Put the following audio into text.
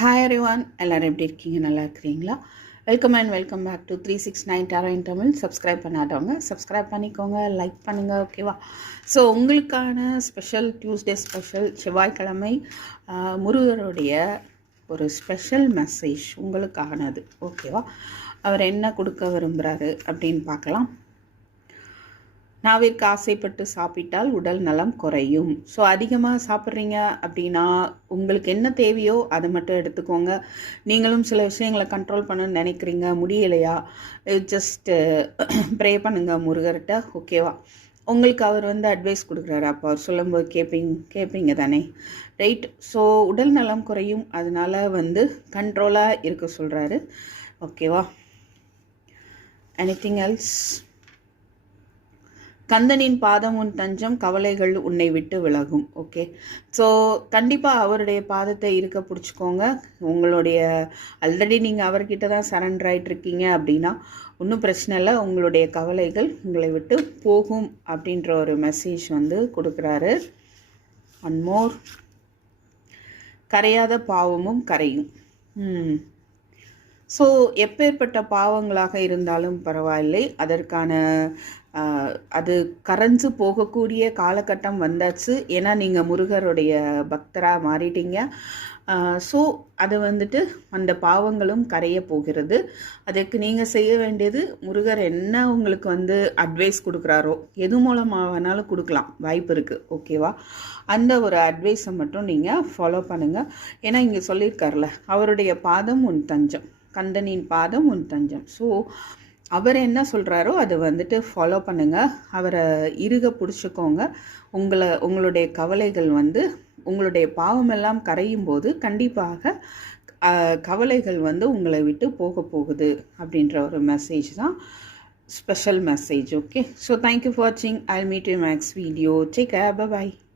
Hi everyone, எல்லோரும் எப்படி இருக்கீங்க? நல்லா இருக்கிறீங்களா? Welcome and welcome back to 369 tarot in Tamil. Subscribe பண்ணாதவங்க சப்ஸ்கிரைப் பண்ணிக்கோங்க, லைக் பண்ணுங்கள், ஓகேவா? ஸோ உங்களுக்கான ஸ்பெஷல் டியூஸ்டே ஸ்பெஷல் செவ்வாய்க்கிழமை முருகருடைய ஒரு ஸ்பெஷல் மெசேஜ் உங்களுக்கானது, ஓகேவா? அவர் என்ன கொடுக்க விரும்புகிறாரு அப்படின்னு பார்க்கலாம். நாவிற்கு ஆசைப்பட்டு சாப்பிட்டால் உடல் நலம் குறையும். ஸோ அதிகமாக சாப்பிட்றீங்க அப்படின்னா உங்களுக்கு என்ன தேவையோ அதை மட்டும் எடுத்துக்கோங்க. நீங்களும் சில விஷயங்களை கண்ட்ரோல் பண்ணணும்னு நினைக்கிறீங்க, முடியலையா? ஜஸ்ட்டு ப்ரே பண்ணுங்க முருகர்கிட்ட, ஓகேவா? உங்களுக்கு அவர் அட்வைஸ் கொடுக்குறாரு, அப்போ அவர் சொல்லும்போது கேட்பீங்க தானே, ரைட்? ஸோ உடல் நலம் குறையும், அதனால் கண்ட்ரோலாக இருக்க சொல்கிறாரு, ஓகேவா? Anything else? கந்தனின் பாதம் உன் தஞ்சம், கவலைகள் உன்னை விட்டு விலகும். ஓகே, ஸோ கண்டிப்பாக அவருடைய பாதத்தை இருக்க பிடிச்சிக்கோங்க. உங்களுடைய ஆல்ரெடி நீங்கள் அவர்கிட்ட தான் சரண்டர் ஆகிட்டு இருக்கீங்க அப்படின்னா ஒன்றும் பிரச்சனை இல்லை. உங்களுடைய கவலைகள் உங்களை விட்டு போகும் அப்படின்ற ஒரு மெசேஜ் கொடுக்குறாரு. ஒன் மோர், கரையாத பாவமும் கரையும். ஸோ எப்பேற்பட்ட பாவங்களாக இருந்தாலும் பரவாயில்லை, அதற்கான அது கரைஞ்சு போகக்கூடிய காலகட்டம் வந்தாச்சு. ஏன்னா நீங்கள் முருகருடைய பக்தராக மாறிட்டீங்க. ஸோ அது அந்த பாவங்களும் கரைய போகிறது. அதுக்கு நீங்கள் செய்ய வேண்டியது, முருகர் என்ன உங்களுக்கு அட்வைஸ் கொடுக்குறாரோ, எது மூலமாக வேணாலும் கொடுக்கலாம், வாய்ப்பு இருக்குது, ஓகேவா? அந்த ஒரு அட்வைஸை மட்டும் நீங்கள் ஃபாலோ பண்ணுங்கள். ஏன்னா இங்கே சொல்லியிருக்கார்ல, அவருடைய பாதம் உன் தஞ்சம், கந்தனின் பாதம் உன் தஞ்சம். ஸோ அவர் என்ன சொல்கிறாரோ அதை ஃபாலோ பண்ணுங்கள். அவரை இறுக பிடிச்சிக்கோங்க. உங்களுடைய கவலைகள் உங்களுடைய பாவமெல்லாம் கரையும் போது கண்டிப்பாக கவலைகள் உங்களை விட்டு போக போகுது அப்படின்ற ஒரு மெசேஜ் தான், special message. Okay, so thank you for வாட்சிங். I meet you next video. Take care, by.